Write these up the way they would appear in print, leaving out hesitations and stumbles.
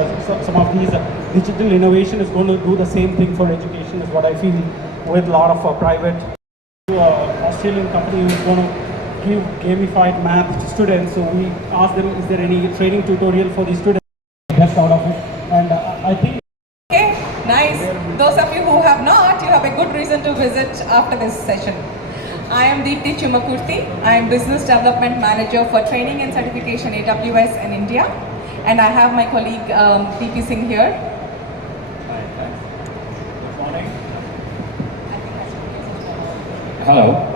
Some of these digital innovation is going to do the same thing for education is what I feel with a lot of private Australian company who's going to give gamified math to students. So we asked them, is there any training tutorial for the students? Best out of it. And I think... Okay, nice. Those of you who have not, you have a good reason to visit after this session. I am Deepthi Chumakurthy. I am Business Development Manager for Training and Certification AWS in India. And I have my colleague PP Singh here. Hi, thanks. Good morning. Hello.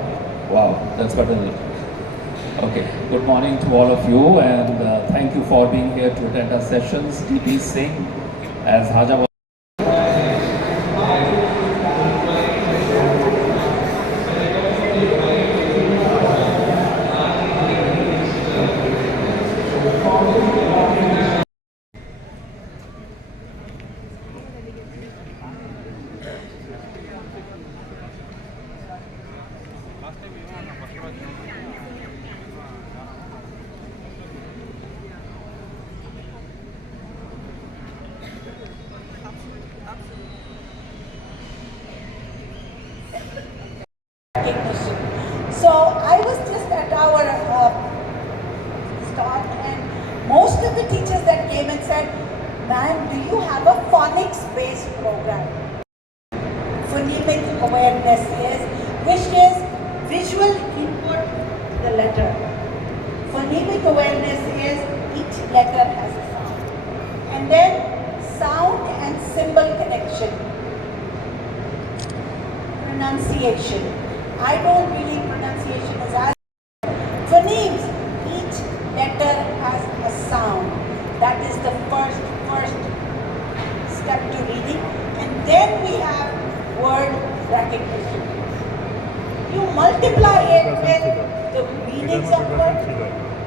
Wow, that's better. Okay. Good morning to all of you, and thank you for being here to attend our sessions. DP Singh, as Haja was. So I was just at our stall, and most of the teachers that came and said, "Ma'am, do you have a phonics-based program?" Phonemic awareness which is visual input to the letter. Phonemic awareness is each letter has a sound. And then sound and symbol connection. Pronunciation. I don't believe pronunciation is as phonemes. Each letter has a sound. That is the first step to reading. And then we have word recognition. You multiply it with the meanings of words,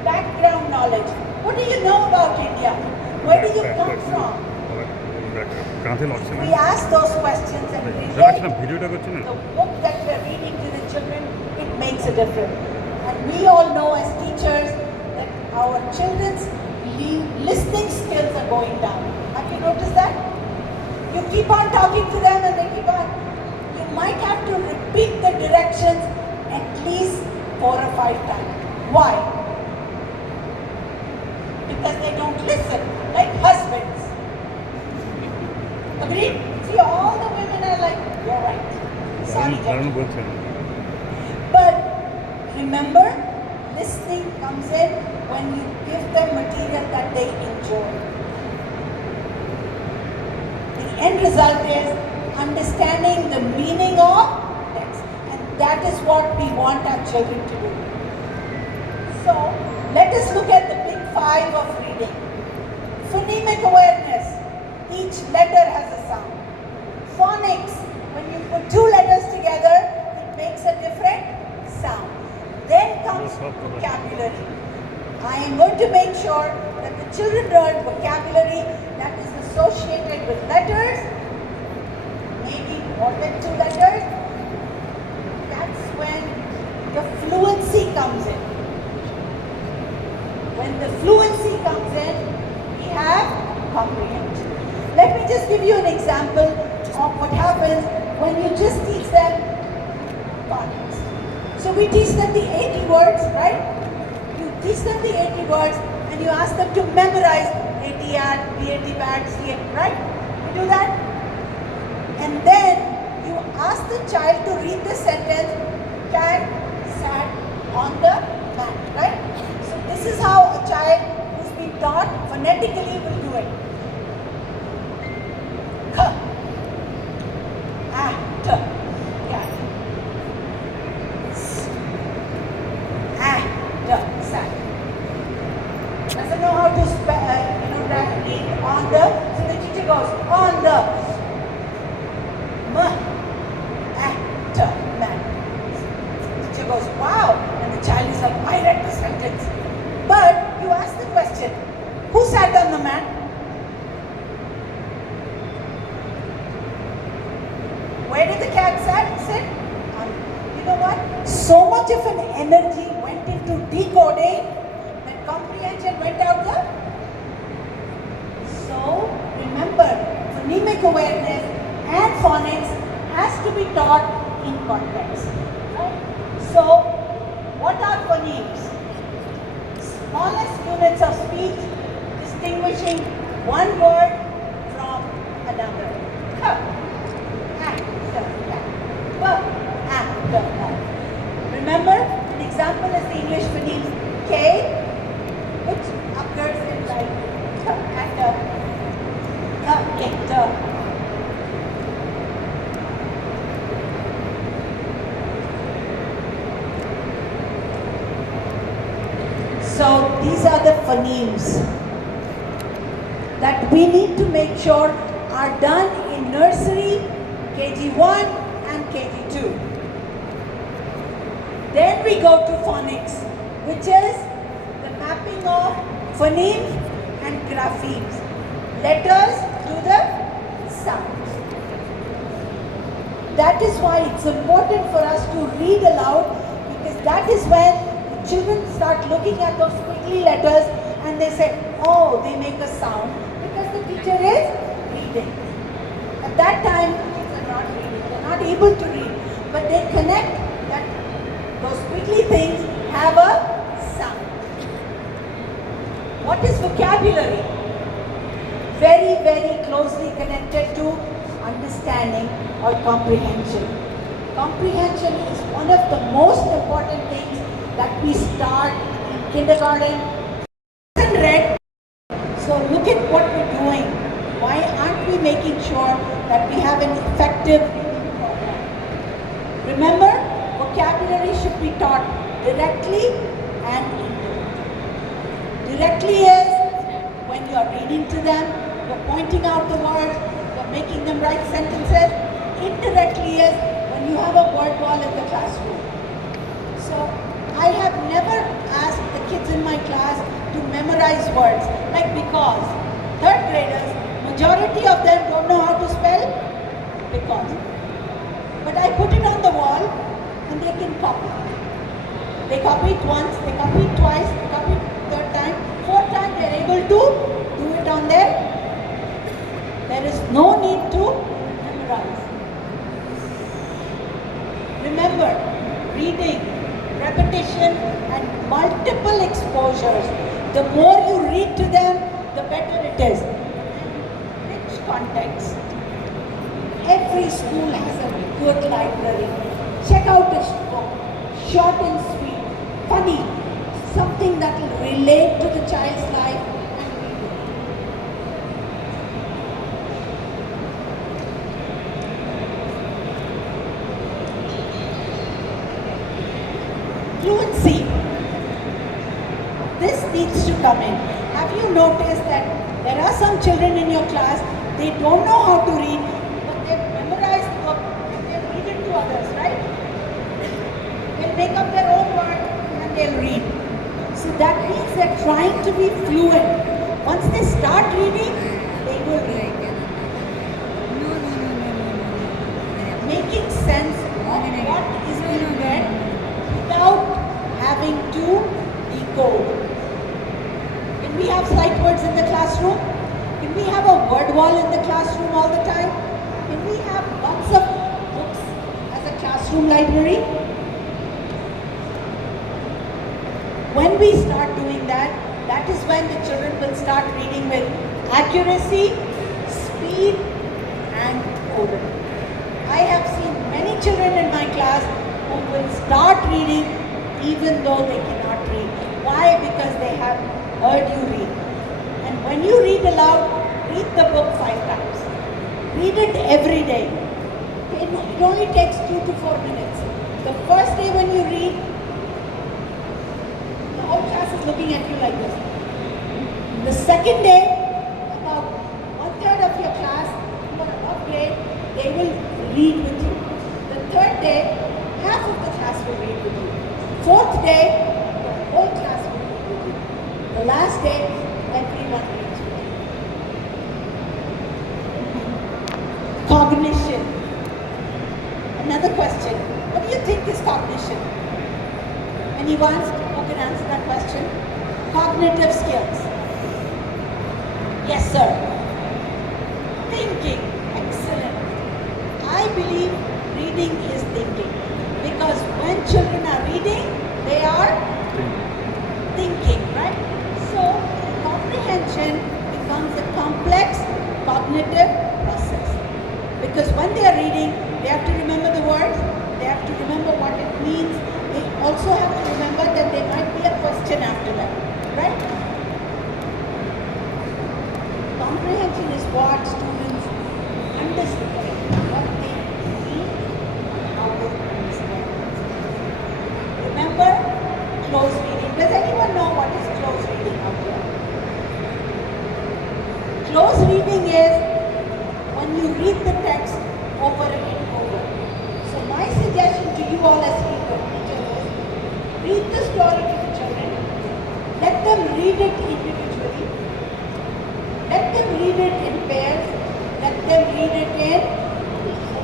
background knowledge. What do you know about India? Where do you come from? We ask those questions and relate the book that we're reading to the children. It makes a difference. And we all know as teachers that our children's listening skills are going down. Have you noticed that? You keep on talking to them and they keep on. You might have to repeat the directions at least 4 or 5 times. Why? Because they don't listen, like husbands. Agreed? See, all the women are like, you're right. Sorry, gentlemen. But remember, listening comes in when you give them material that they enjoy. The end result is understanding the meaning of text. And that is what we want our children to do. So, let us look at the big 5 of reading. Phonemic awareness. Each letter has a sound. Phonics, when you put 2 letters together, it makes a different sound. Then comes vocabulary. I am going to make sure that the children learn vocabulary that is associated with letters, maybe more than 2 letters. That's when the fluency comes in. When the fluency comes in, we have comprehension. Let me just give you an example of what happens when you just teach them phonics. So we teach them the 80 words, right? You teach them the 80 words and you ask them to memorize AT-AT, BAT-BAT, CAT, right? You do that? And then you ask the child to read the sentence, cat sat on the mat, right? So this is how a child who's been taught phonetically will do it. Doesn't know how to read on the, so the teacher goes on the man. The teacher goes, wow, and the child is like, I read the sentence. But you ask the question, who sat on the mat? Where did the cat sit? You know what? So much of an energy went into decoding that comprehension went out the. So phonic awareness and phonics has to be taught in context. Right? So, what are phonemes? Smallest units of speech distinguishing one word from another. K, after that. B, after that. Remember, an example is the English phoneme K, which occurs in like K and K. So these are the phonemes that we need to make sure are done in nursery, KG1 and KG2. Then we go to phonics, which is the mapping of phonemes and graphemes, letters to the sounds. That is why it's important for us to read aloud, because that is when the children start looking at those squiggly letters and they say, oh, they make a sound because the teacher is reading. At that time, kids are not reading, they're not able to read, but they connect that those squiggly things have a sound. What is vocabulary? Very, very closely connected to understanding or comprehension. Comprehension is one of the most important things that we start in kindergarten. And read. So look at what we're doing. Why aren't we making sure that we have an effective reading program? Remember, vocabulary should be taught directly and indirectly. Directly is when you are reading to them, you're pointing out the words, you're making them write sentences. Indirectly is when you have a word wall in the classroom. So I have never asked the kids in my class to memorize words, like because third graders, majority of them don't know how to spell because. But I put it on the wall and they can copy. They copy it once, they copy it twice, they copy it third time, fourth time they are able to do it on their. There is no need to memorize. Remember, reading, repetition and multiple exposures. The more you read to them, the better it is. Rich context. Every school has a good library. Check out this book. Short and sweet, funny, something that will relate to the child's life and read it. Fluency. This needs to come in. Have you noticed that there are some children in your class, they don't know how to read, but they've memorized the book and they read it to others, right? They'll make up their own word and they'll read. So that means they're trying to be fluent. Once they start reading, they will read. Making sense of what is being read without having to decode. Can we have sight words in the classroom? Can we have a word wall in the classroom all the time? Can we have lots of books as a classroom library? When we start doing that, that is when the children will start reading with accuracy, speed and order. I have seen many children in my class who will start reading even though they cannot read. Why? Because they have heard you read. And when you read aloud, read the book 5 times. Read it every day. It only takes 2 to 4 minutes. The first day when you read, the whole class is looking at you like this. The second day, about 1/3 of your class who are above grade, they will read with you. The third day, half of the class will read with you. Fourth day, the whole class will read with you. The last day, everyone reads with you. Cognition. Another question. What do you think is cognition? Anyone who can answer that question? Cognitive skills. Yes, sir. Thinking. I believe reading is thinking. Because when children are reading, they are thinking, right? So comprehension becomes a complex cognitive process. Because when they are reading, they have to remember the words, they have to remember what it means, they also have to remember that there might be a question after that, right? Comprehension is what students understand, what they read, how they understand. Remember close reading. Does anyone know what is close reading out there? Close reading is when you read the text over and over. So my suggestion to you all as teachers is, read the story to the children, let them read it individually, let them read it in pairs, let them read it in,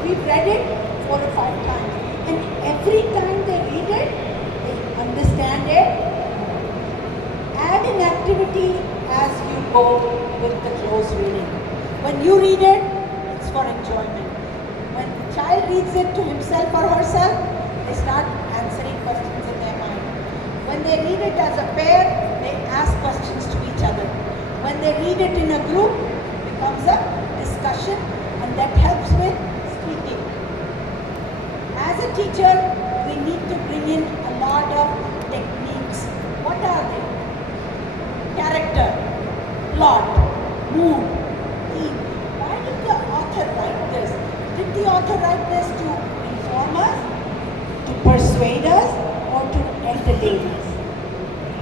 we've read it 4 or 5 times. And every time they read it, they understand it. Add an activity as you go with the close reading. When you read it, it's for enjoyment. When the child reads it to himself or herself, they start answering questions in their mind. When they read it as a pair, they ask questions to each other. When they read it in a group, it becomes a discussion, and that helps with speaking. As a teacher, we need to bring in a lot of techniques. What are they? Character, plot, mood, theme. Why did the author write this? Did the author write this to inform us, to persuade us, or to entertain us?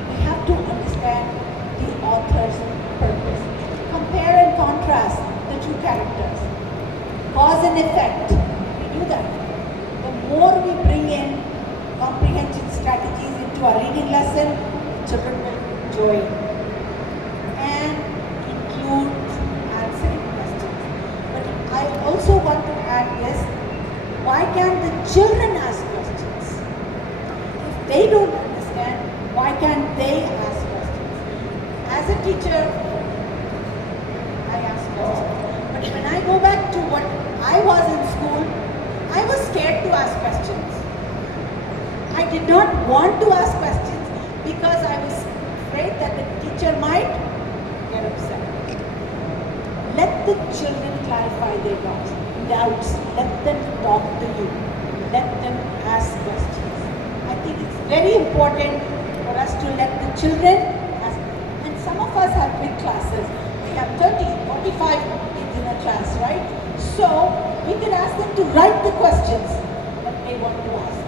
We have to understand the author's purpose. Compare and contrast the two characters. Cause and effect. We do that. The more we bring in comprehension strategies into our reading lesson, children will enjoy it. And include answering questions. But I also want to add this, why can't the children ask questions? If they don't understand, why can't they ask questions? As a teacher, I ask questions. But when I go back to what I was in school, I was scared to ask questions. I did not want to ask questions because I was afraid that the teacher might get upset. Let the children clarify their doubts. Let them talk to you. Let them ask questions. I think it's very important for us to let the children ask. And some of us have big classes. We have 30, 45 kids in a class, right? So we can ask them to write the questions that they want to ask.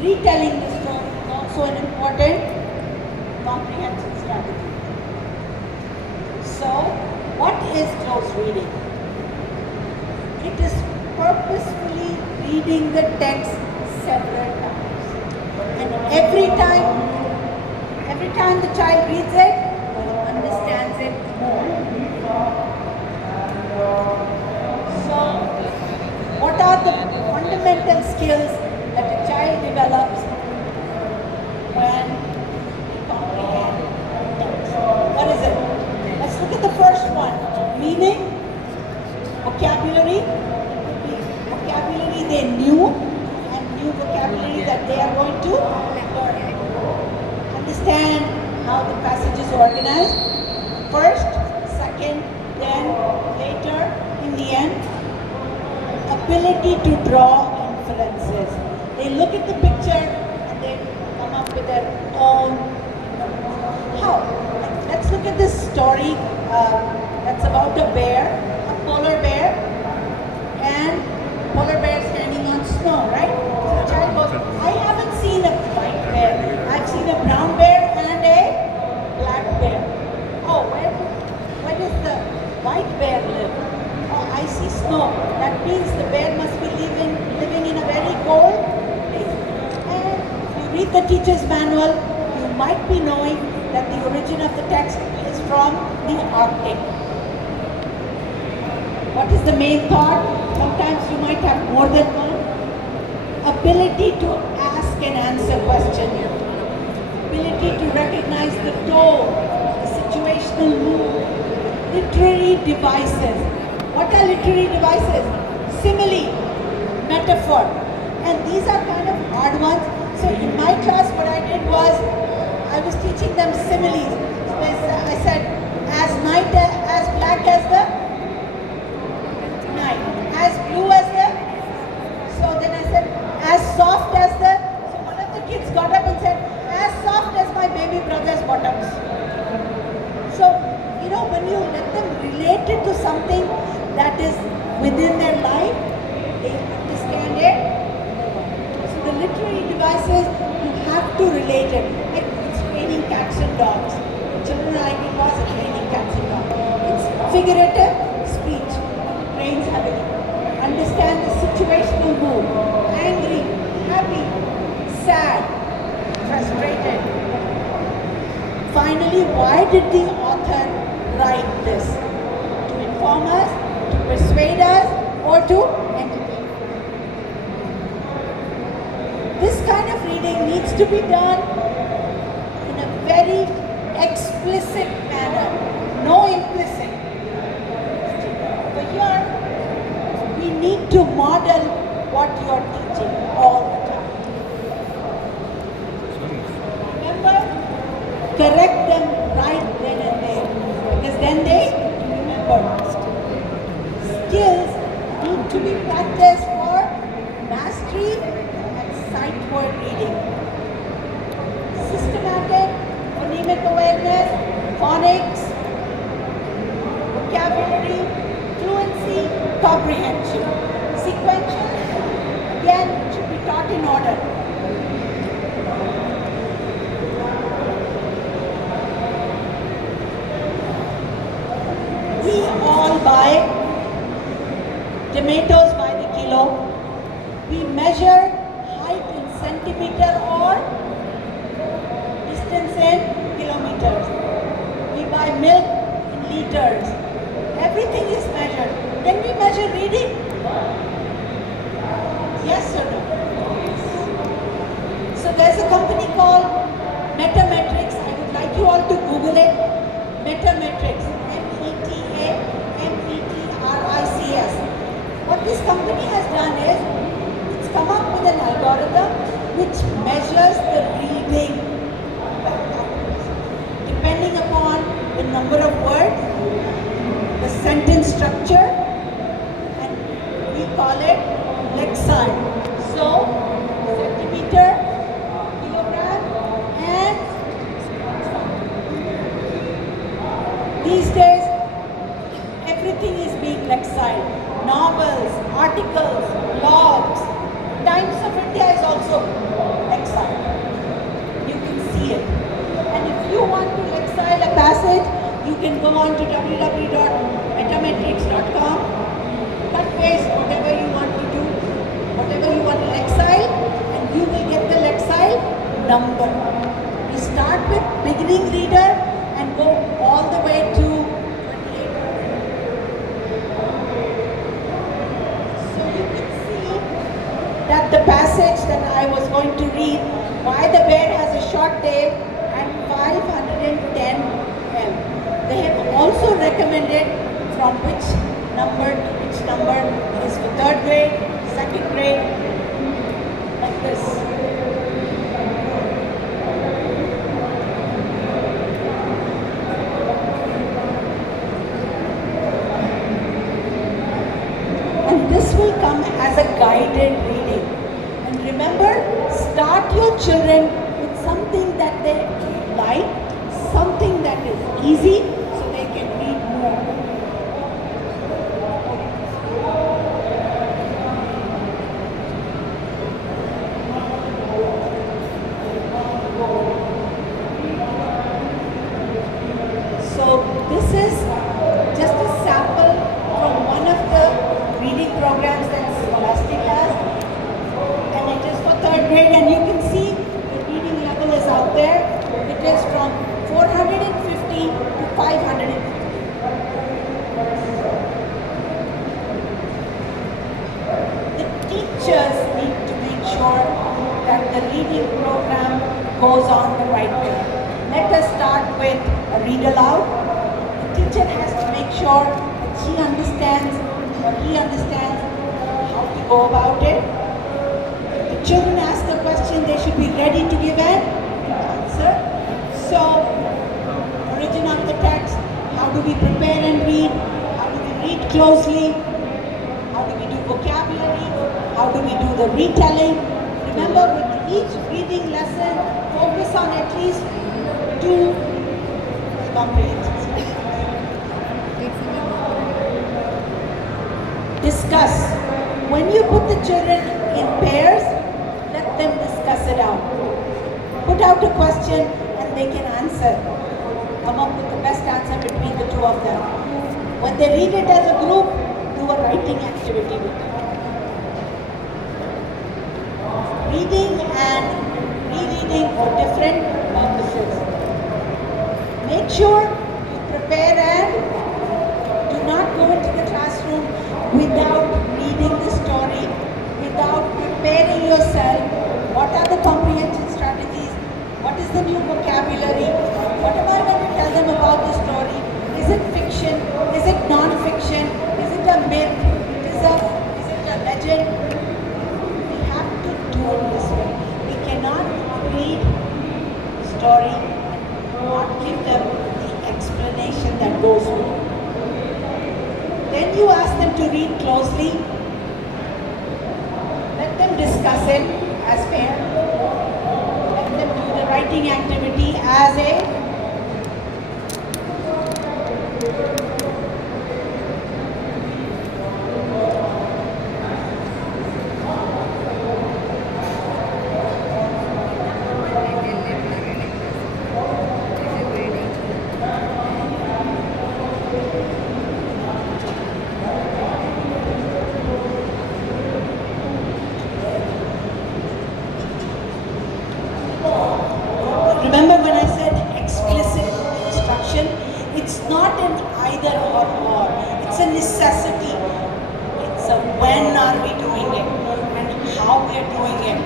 Retelling the story is also an important comprehension strategy. So, what is close reading? It is purposefully reading the text several times. And every time the child reads it, he understands it more. So, what are the fundamental skills that a child develops when he comprehends text? What is it? Let's look at the first one. Meaning, vocabulary. Vocabulary they knew, and new vocabulary that they are going to learn. Understand how the passage is organized. First, second, then, later, in the end. Ability to draw inferences. They look at the picture and they come up with their own. How? Let's look at this story that's about a bear, a polar bear, and polar bear standing on snow, right? So the child goes, I haven't seen a white bear. I've seen a brown bear and a black bear. Oh, where does the white bear live? Oh, I see snow. That means the bear must be living in a very cold place. And if you read the teacher's manual, you might be knowing that the origin of the text is from the Arctic. What is the main thought? Sometimes you might have more than one. Ability to ask and answer questions. Ability to recognize the tone, the situational mood. Literary devices. What are literary devices? simile, metaphor. And these are kind of hard ones. So in my class, what I did was, I was teaching them similes. So I said, as black as the night, as blue as the, so then I said, as soft as the, so one of the kids got up and said, as soft as my baby brother's bottoms. So, when you let them relate it to something that is within their life, they understand it. So the literary devices, you have to relate it. Like it's training cats and dogs. Children are like, it was a training cats and dogs. It's figurative speech. Trains ability. Understand the situational mood. Angry, happy, sad, frustrated. Finally, why did the author write this? To inform us, to persuade us, or to entertain? This kind of reading needs to be done in a very explicit manner, no implicit. But here, we need to model what you are teaching all the time. Remember, correct them right then and there, because then they remember. Skills need to be practiced for mastery and sight word reading. Systematic phonemic awareness, phonics, vocabulary, fluency, comprehension. Sequential, again, should be taught in order. We all buy tomatoes by the kilo. We measure height in centimeter or distance in kilometers. We buy milk in liters. Everything is measured. Can we measure reading? Yes or no? So there's a company called Metametrics. I would like you all to Google it. Metametrics. Metametrics. What this company has done is, it's come up with an algorithm which measures the reading depending upon the number of words, the sentence structure, and we call it lexile. So, centimeter, kilogram, and these days, everything is being lexile. Novels, articles, blogs. Times of India is also lexile. You can see it. And if you want to lexile a passage, you can go on to www.metametrics.com, cut paste whatever you want to do, whatever you want to lexile, and you will get the lexile number. We start with beginning reader and go all the way to 28. So you can see that the passage that I was going to read, Why the Bear Has a Short Tail, and 510 L. They have also recommended from which number to which number is for third grade, second grade, like this. And this will come as a guided reading. And remember, start your children with something that they like, something that is easy, so they can read more. So this is just a sample from one of the reading programs that Scholastic has, and it is for third grade, and you can see the reading level is out there. It is from 450 to 550. The teachers need to make sure that the reading program goes on the right way. Let us start with a read aloud. The teacher has to make sure that she understands or he understands go about it. The children ask a question, they should be ready to give an answer. So, origin of the text, how do we prepare and read? How do we read closely? How do we do vocabulary? How do we do the retelling? Remember, with each reading lesson, focus on at least 2 comprehensions. Discuss. When you put the children in pairs, let them discuss it out. Put out a question and they can answer. Come up with the best answer between the 2 of them. When they read it as a group, do a writing activity with it. Reading and rereading for different purposes. Make sure you prepare and do not go into the classroom without reading the story, without preparing yourself. What are the comprehension strategies? What is the new vocabulary? What am I going to tell them about the story? Is it fiction? Is it non-fiction? Is it a myth? Is it a legend? We have to do it this way. We cannot read story and not give them the explanation that goes with it. Then you ask them to read closely. Let them discuss it as pair. Let them do the writing activity as a remember when I said explicit instruction, it's not an either or. It's a necessity. It's a when are we doing it and how we are doing it.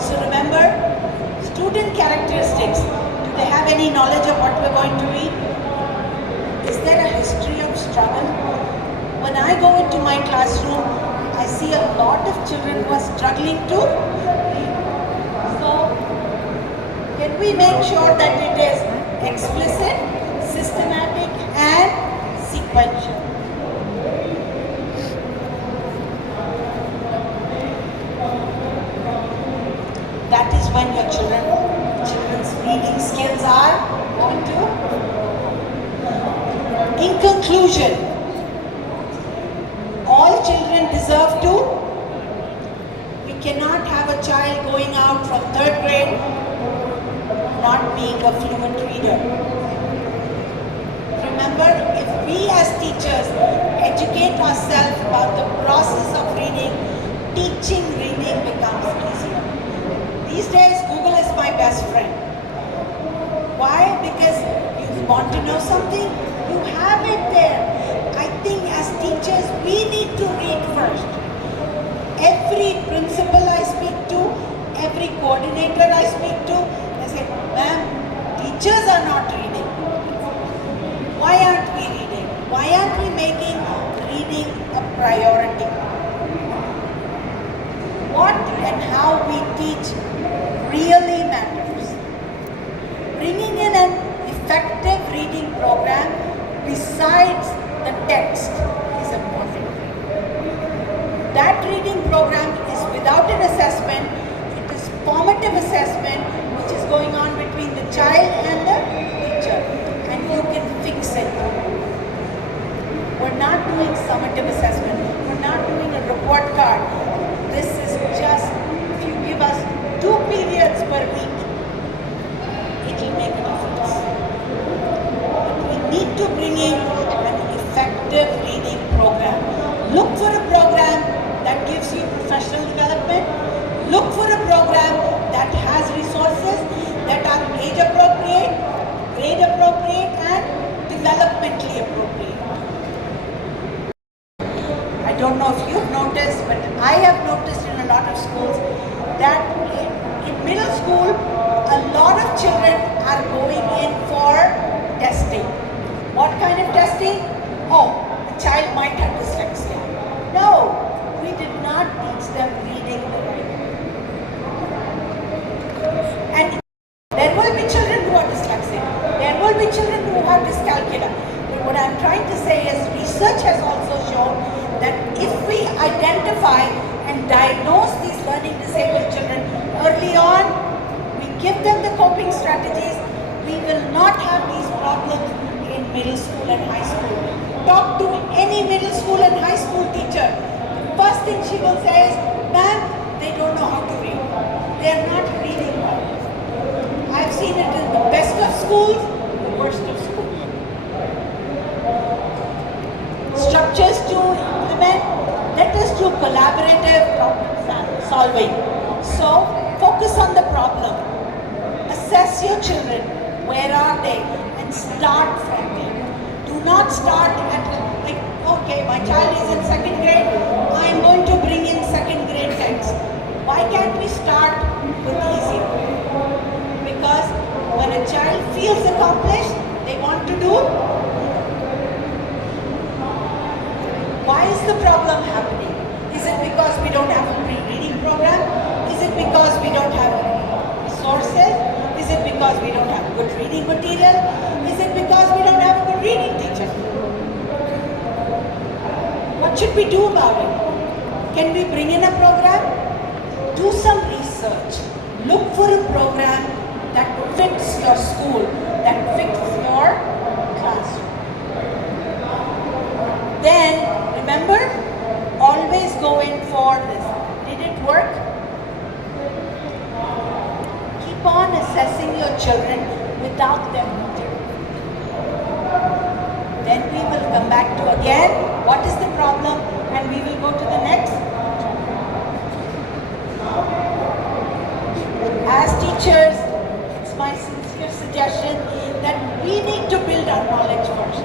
So remember, student characteristics. Do they have any knowledge of what we're going to read? Is there a history of struggle? When I go into my classroom, I see a lot of children who are struggling to read. So can we make sure that it is explicit, systematic and sequential? That is when your children's reading skills are going to. In conclusion, all children deserve to. We cannot have a child going out from 3rd grade not being a fluent reader. Remember, if we as teachers educate ourselves about the process of reading, teaching reading becomes easier. These days, Google is my best friend. Why? Because you want to know something, you have it there. I think as teachers, we need to read first. Every principal I speak to, every coordinator I speak to, they say, ma'am, teachers are not reading. Why aren't we reading? Why aren't we making reading a priority? What and how we teach really matters. Bringing in an effective reading program besides the text is important. That reading program is without an assessment. It is formative assessment which is going on between the child and the teacher, and you can fix it. We're not doing summative assessment. We're not doing a report card. This is just, if you give us 2 periods per week, it will make a difference. But we need to bring in an effective reading program. Look for a program that gives you professional development. Look for a program that has resources that are age appropriate, grade appropriate, and developmentally appropriate. I don't know if you've noticed, but I have noticed in a lot of schools that in middle school, a lot of children are going in for testing. What kind of testing? Oh, the child might have dyslexia. No, we did not teach them trying to say is research has also shown that if we identify and diagnose these learning disabled children early on, we give them the coping strategies, we will not have these problems in middle school and high school. Talk to any middle school and high school teacher. The first thing she will say is, ma'am, they don't know how to read. They are not reading well. I've seen it in the best of schools, the worst of schools. Structures to implement, let us do collaborative problem solving. So, focus on the problem. Assess your children. Where are they? And start from there. Do not start at like, okay, my child is in second grade, I'm going to bring in second grade text. Why can't we start with easy? Because when a child feels accomplished, they want to do. Why is the problem happening? Is it because we don't have a pre-reading program? Is it because we don't have resources? Is it because we don't have good reading material? Is it because we don't have a good reading teacher? What should we do about it? Can we bring in a program? Do some research. Look for a program that fits your school, that fits your classroom. Then, remember, always go in for this. Did it work? Keep on assessing your children without them. Then we will come back to again, what is the problem? And we will go to the next. As teachers, it's my sincere suggestion that we need to build our knowledge first.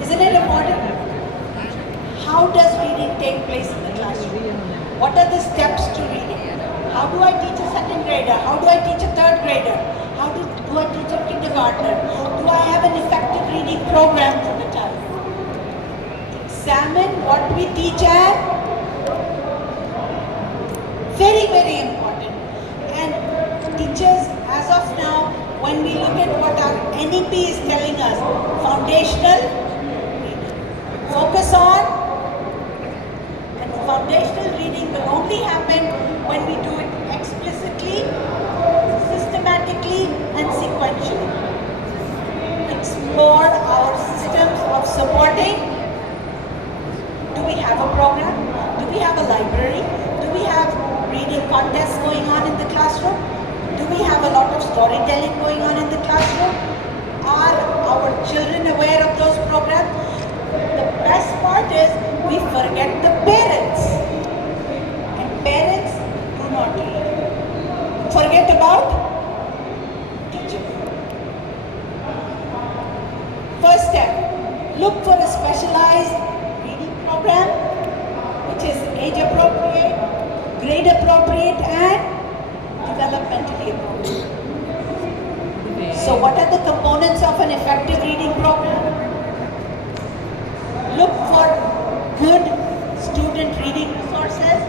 Isn't it important? How does reading take place in the classroom? What are the steps to reading? How do I teach a second grader? How do I teach a third grader? How do I teach a kindergartner? Do I have an effective reading program for the child? Examine what we teach and very, very important. And teachers, as of now, when we look at what our NEP is telling us, foundational reading. Focus on. Foundational reading will only happen when we do it explicitly, systematically, and sequentially. Explore our systems of supporting. Do we have a program? Do we have a library? Do we have reading contests going on in the classroom? Do we have a lot of storytelling going on in the classroom? Are our children aware of those programs? The best part is we forget the parents. And parents do not read. Forget about teachers. First step, look for a specialized reading program which is age appropriate, grade appropriate, and developmentally appropriate. So what are the components of an effective reading program? Look for good student reading resources.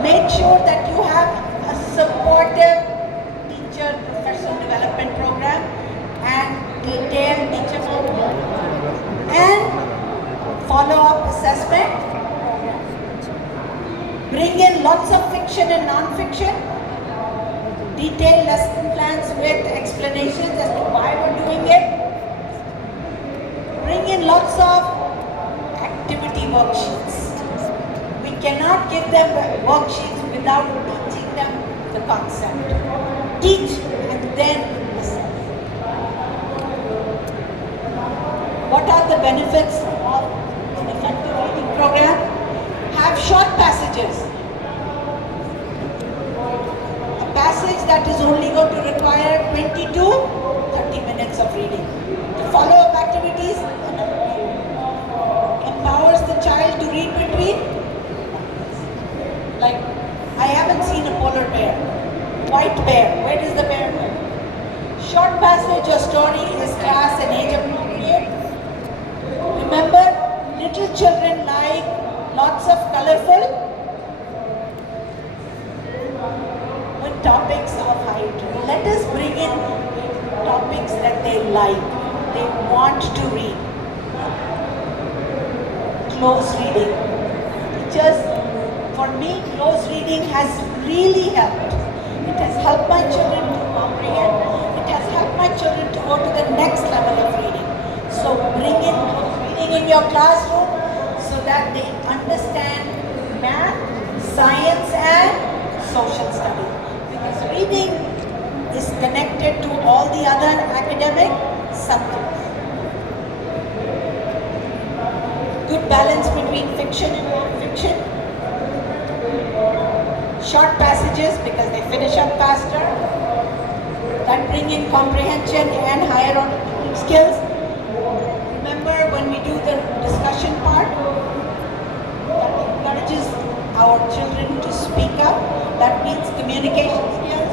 Make sure that you have a supportive teacher professional development program and detailed teacher program and follow-up assessment. Bring in lots of fiction and non-fiction. Detailed lesson plans with explanations as to why we're doing it. Bring in lots of activity worksheets. We cannot give them worksheets without teaching them the concept. Teach and then assess. What are the benefits of an effective reading program? Have short passages. A passage that is only going to require 20 to 30 minutes of reading. The follow-up activities, empowers the child to read between. Like, I haven't seen a polar bear. White bear, where does the bear live? Short passage or story is class and age appropriate. Remember, little children like lots of colorful with topics of height. Let us bring in topics that they like, they want to read. close reading. Teachers, for me, close reading has really helped. It has helped my children to comprehend. It has helped my children to go to the next level of reading. So bring in close reading in your classroom so that they understand math, science and social studies. Because reading is connected to all the other academic subjects. Good balance between fiction and non-fiction. Short passages because they finish up faster. That bring in comprehension and higher order skills. Remember when we do the discussion part, that encourages our children to speak up. That means communication skills.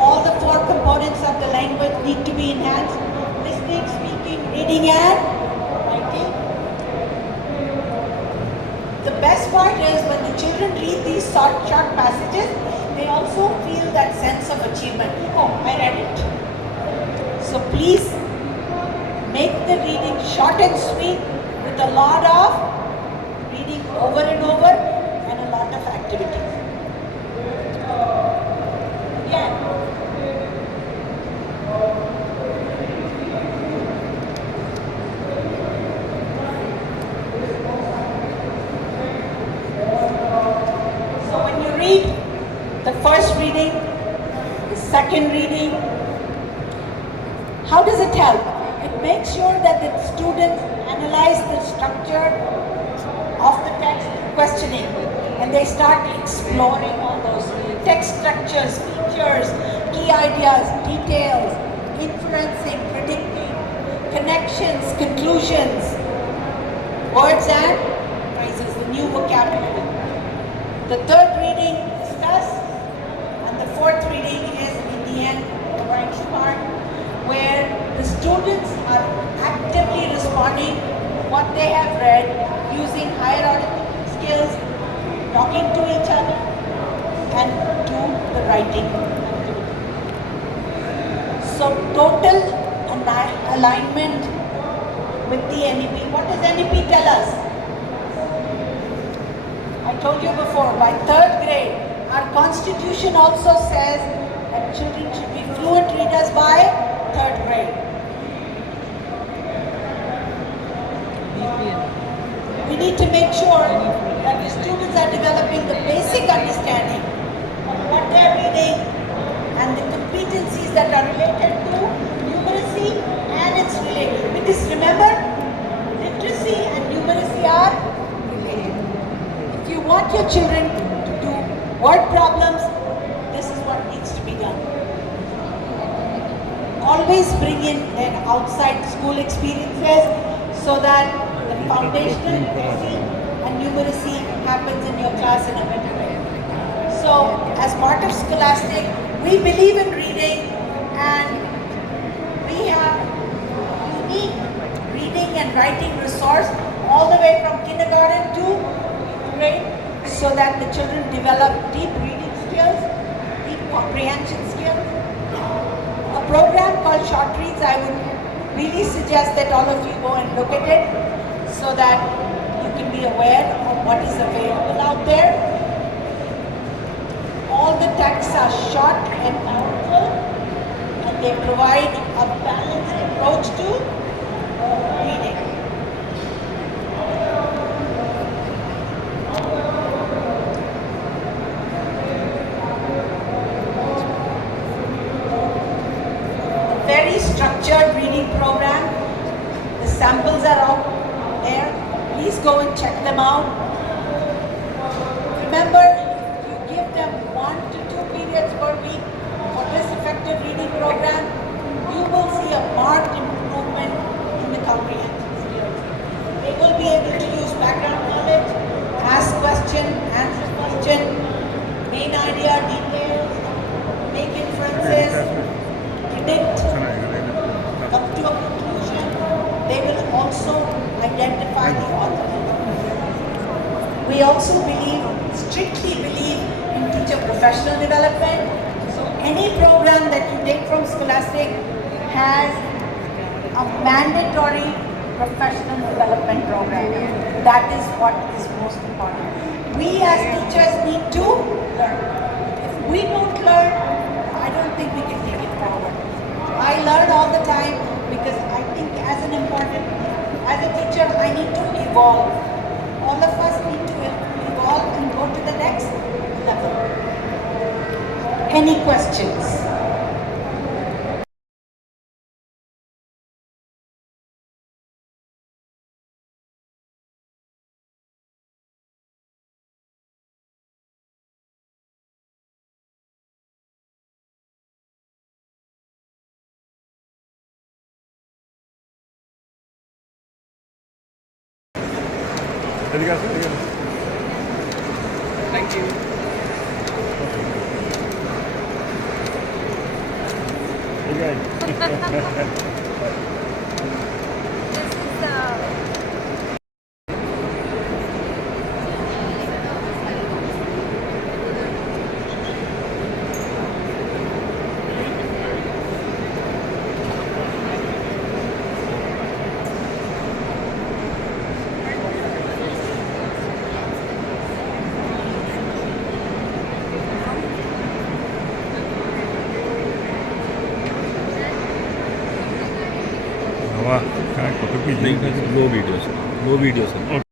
All the 4 components of the language need to be enhanced. Listening, speaking, reading and writing. The best part is when the children read these short passages, they also feel that sense of achievement. Oh, I read it. So please make the reading short and sweet with a lot of reading over and over and a lot of activities. Yeah. So when you read the first reading, the second reading, how does it help? It makes sure that the students analyze the structure of the text questioning and they start exploring all those text structures, features, key ideas, details, inferencing, predicting, connections, conclusions, words and phrases, the new vocabulary. The third reading, discuss, and the fourth reading is in the end, the writing part, where the students are actively responding what they have read using higher order skills, talking to each other, and do the writing. So total alignment with the NEP. What does NEP tell us? I told you before, by 3rd grade, our constitution also says that children should be fluent readers by 3rd grade. We need to make sure that the students are developing the basic understanding of what they're reading and the competencies that are related to numeracy and its related. Because remember, literacy and numeracy are related. If you want your children to do word problems, this is what needs to be done. Always bring in their outside school experiences so that the foundational literacy and numeracy happens in your class in a better way. So, as part of Scholastic, we believe in reading and we have unique reading and writing resource all the way from kindergarten to 8th grade so that the children develop deep reading skills, deep comprehension skills. A program called Short Reads, I would really suggest that all of you go and look at it so that you can be aware of what is available out there. All the texts are short and powerful and they provide a balanced approach to reading. A very structured reading program. The samples are out there. Please go and check them out. Remember, if you give them 1 to 2 periods per week for this effective reading program, you will see a marked improvement in the comprehension skills. They will be able to use background knowledge, ask question, answer question, main idea, details, make inferences, predict, come to a conclusion. They will also identify the author. We also strictly believe in teacher professional development. So any program that you take from Scholastic has a mandatory professional development program. that is what is most important. We as teachers need to learn. If we don't learn, I don't think we can take it forward. I learn all the time because I think as a teacher, I need to evolve. All of us need to evolve and go to the next level. Any questions? Thank you. हवा काय कुठं पिली लो videos